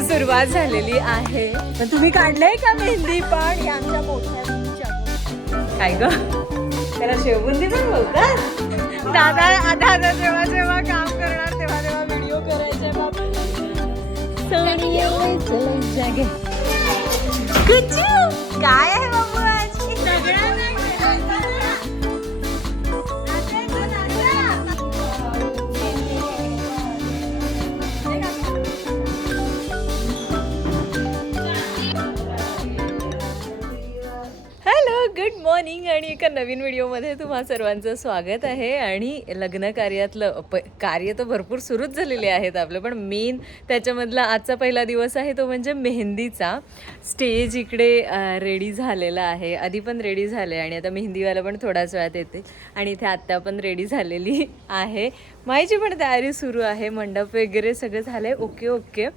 सुरुवात झालेली आहे. पण तुम्ही काढलंय का मेहंदी? पण या आमच्या मोठ्या काय ग त्याला शेवबुंदी पण बोलतात. दादा दादा जेव्हा जेव्हा काम करणार तेव्हा तेव्हा व्हिडिओ करायचे बाबा. काय आहे बाबू आज गुड मॉर्निंग आणि एका नवीन व्हिडिओमध्ये तुम्हा सर्वांचं स्वागत आहे. आणि लग्न कार्यातलं कार्य तर भरपूर सुरूच झालेले आहेत आपलं, पण मेन त्याच्यामधला आजचा पहिला दिवस आहे तो म्हणजे मेहंदीचा. स्टेज इकडे रेडी झालेला आहे, आधी पण रेडी झाले आणि आता मेहंदीवाला पण थोड्याच वेळात येते. आणि इथे आत्ता पण रेडी झालेली आहे, माईची पण तयारी सुरू आहे, मंडप वगैरे सगळं झालं आहे. ओके.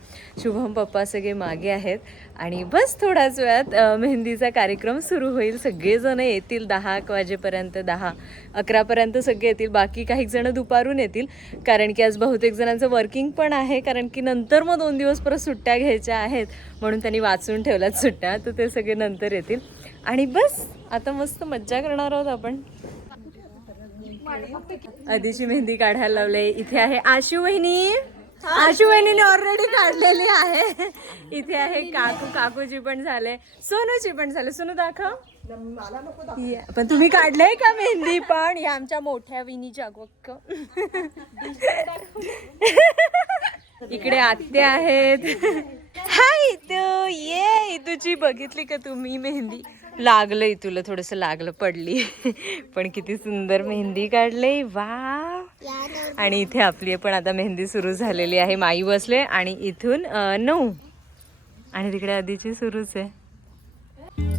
शुभम पप्पा सगळे मागे आहेत आणि बस थोड्याच वेळात मेहंदीचा कार्यक्रम सुरू होईल. सगळेजण येतील 10 वाजेपर्यंत, 10-11पर्यंत सगळे येतील. बाकी काही जण दुपारून येतील, कारण की आज बहुतेक जणांचं वर्किंग पण आहे, कारण की नंतर मग 2 दिवस परत सुट्ट्या घ्यायच्या आहेत म्हणून त्यांनी वाचून ठेवल्यात सुट्ट्या, तर ते सगळे नंतर येतील. आणि बस आता मस्त मज्जा करणार आहोत आपण. आधीची मेहंदी काढायला लावले. इथे आहे आशू वहिनी, आशू वहिनीने ऑलरेडी काढलेली आहे. इथे आहे काकूची पण झाले, सोनूची पण झाले. सोनू दाखव. पण तुम्ही काढलंय का मेहंदी? पण या आमच्या मोठ्या विनीच्या गोक्क. इकडे आत्या आहेत. हाय तू ये, तुझी बघितली का तुम्ही मेहंदी? लागलंय तुला, थोडस लागलं, पडली. पण किती सुंदर मेहंदी काढले, वा. आणि इथे आपली पण आता मेहंदी सुरू झालेली आहे. माई बसले आणि इथून 9 आणि तिकडे आधीची सुरूच आहे.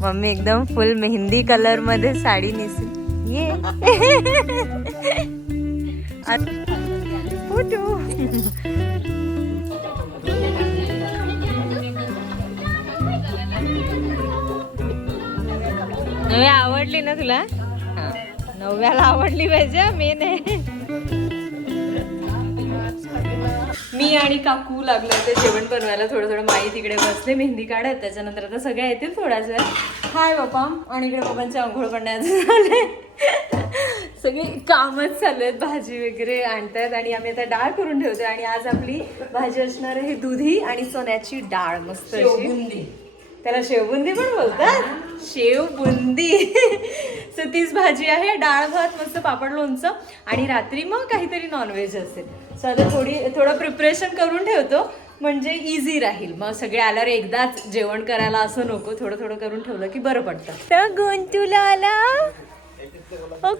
मम्मी एकदम फुल मेहंदी कलर मध्ये साडी नेसली. ये फोटो. नव्या आवडली ना तुला? हा, नव्याला आवडली पाहिजे, मेन आहे. मी आणि काकू लागले ते जेवण बनवायला. थोडं माई तिकडे बसले मेहंदी काढत. त्याच्यानंतर आता सगळ्या येतील थोड्याच वेळ. हाय बाप्पा. आणि इकडे बाबांचे आंघोळ करण्याचं झाले. सगळे कामच चालू आहेत, भाजी वगैरे आणतायत आणि आम्ही आता डाळ करून ठेवतोय. आणि आज आपली भाजी असणार आहे दुधी आणि चण्याची डाळ, मस्त अशी. त्याला शेवबुंदी पण बोलतात, शेवबुंदी. सो तीच भाजी आहे, डाळ भात, मस्त पापड लोणचं आणि रात्री मग काहीतरी नॉनव्हेज असेल. सो आता थोडं प्रिपरेशन करून ठेवतो म्हणजे इझी राहील. मग सगळे आल्यावर एकदाच जेवण करायला असं नको, थोडं करून ठेवलं की बरं पडतं. तर गुण तुला आला,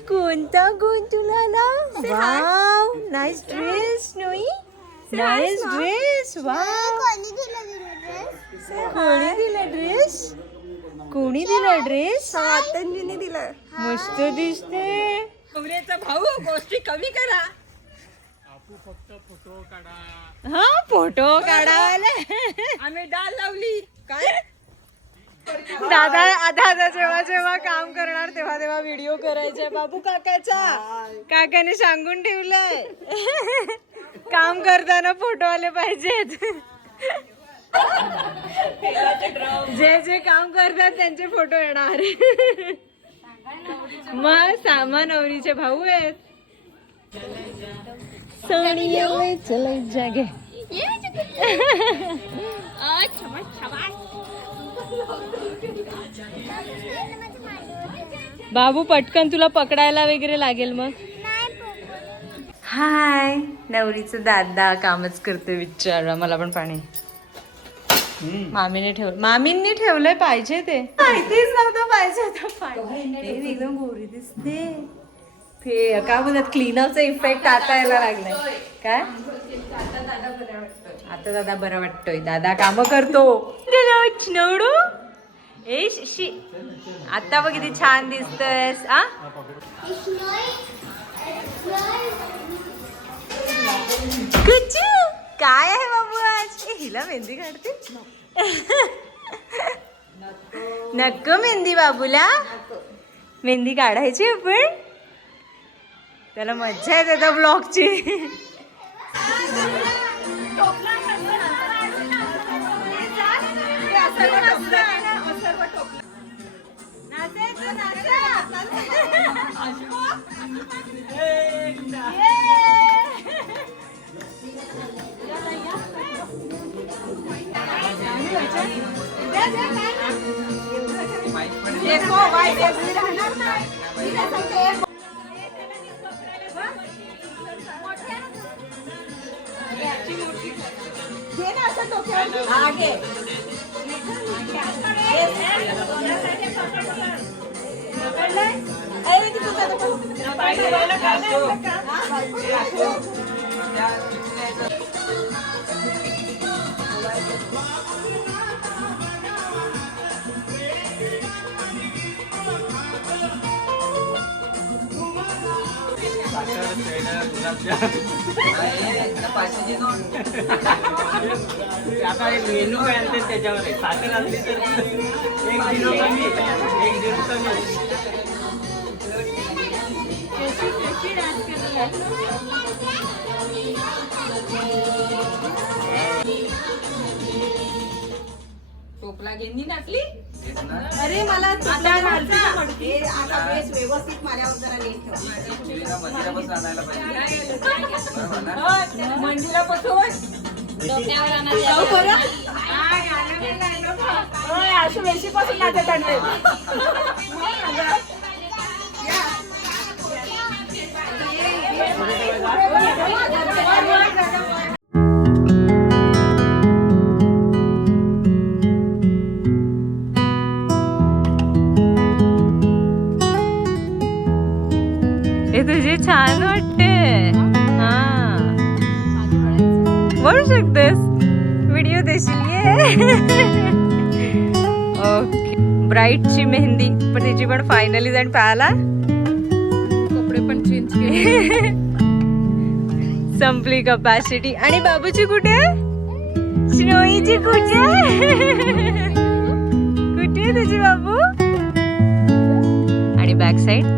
कोणता गुण तुला आला? Wow, nice dress. नोई, नाईस ड्रेस. वाव, कोणी दिला ड्रेस? आत्यांजीने दिलं. मस्त दिसते. नवऱ्याचा भाऊ, गोष्टी कमी करा. हा, फोटो काढायला आम्ही डाल लावली काय. दादा जेव्हा काम करणार तेव्हा व्हिडिओ करायचे. बाबू काकाने सांगून ठेवलंय, काम करताना फोटो आले पाहिजेत. जे काम करतात त्यांचे फोटो येणार. मग सामा नवरीचे भाऊ आहेत. जागे बाबू पटकन तुला पकडायला वगैरे लागेल मग. हाय, नवरीचं दादा कामच करतोय. विचार मला पण पाणी मामींनी ठेवलंय, पाहिजे ते माहितीच नव्हतं पाहिजे होतं पाणी. एकदम गोरी दिसते. काय बोलतात, क्लीनअपचा इफेक्ट आता यायला लागलाय. काय आता दादा बरं वाटतोय, दादा काम करतो. नवडू आता बघ किती छान दिसतोयस. काय आहे बाबू आज? हिला मेहंदी काढते. नको मेहंदी बाबूला, मेहंदी काढायची आपण. त्याला मज्जा येते त्या ब्लॉगची. आता एक मेनू काय आणते त्याच्यावर आहे. साखर असली तर 1 झिरो कमी 1 झिरो कमी. टोपला गेंदी नाचली. अरे मला आता नाचली का मडकी? आता बेस व्यवस्थित माझ्यावर जरा नीट ठेवा. मंडीला बसवून जाऊ बरं. अशी वेशी पासून नाचत आणले. हे तुझी छान वाटते. हा बोलू शकतेस, व्हिडिओ देशील ये. ओके, ब्राईटची मेहंदी पण तिची पण फायनली जाऊन पाहायला कपडे पण चेंज केले. संपली कपॅसिटी. आणि बाबूची कुठे? स्नोईची कुठे? कुठे आहे तुझी बाबू? आणि बॅक साईड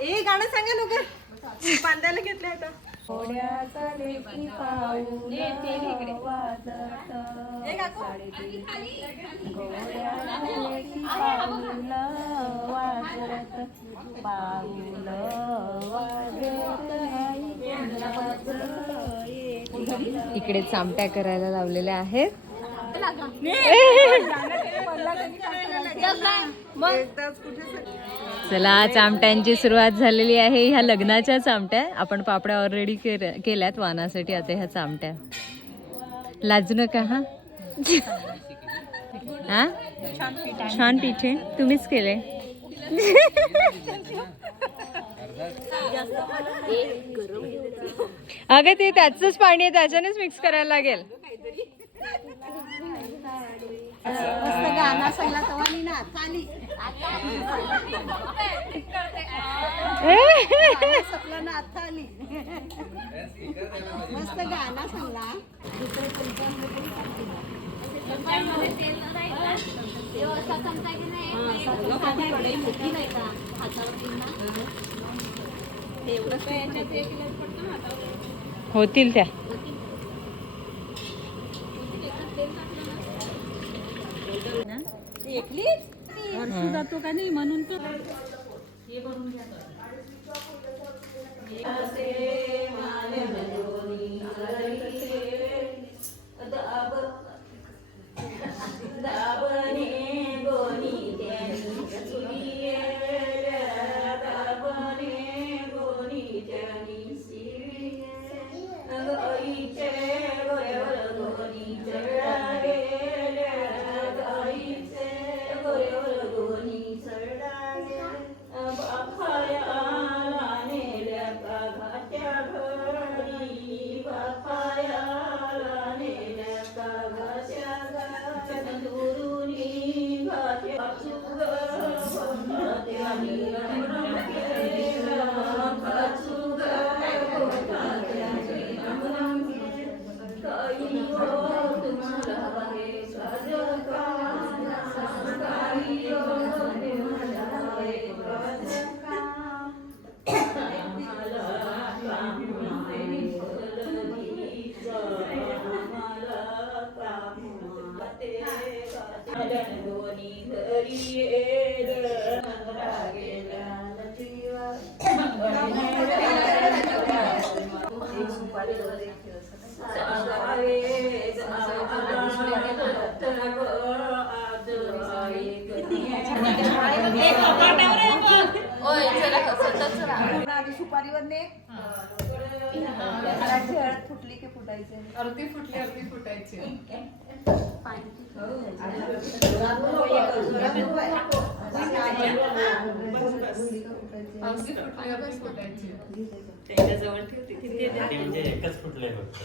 ए गाणं सांगा लोक. बांधायला घेतलं आता. इकडे चामट्या करायला लावलेल्या आहेत. चला, चामट्यांची सुरुवात झालेली आहे. ह्या लग्नाच्या चामट्या. आपण पापड्या ऑलरेडी केल्यात वानासाठी. आता ह्या चामट्या. लाजू नका हा. हा छान पिठे तुम्हीच केले. अगं ते त्याचंच पाणी आहे, त्याच्यानेच मिक्स करायला लागेल. मस्त गाणं सांगला तवानी ना खाली सपला ना आता आली. मस्त गाणं सांगला. होतील त्या. जातो का नाही म्हणून तर आधी सुपारीवर ने घराची हळद फुटली की फुटायचे अर्धी फुटली अर्धी फुटायची. अर्धी फुटली अर्धी फुटायची. त्याच्याजवळ ठेवते किती म्हणजे एकच फुटलंय फक्त.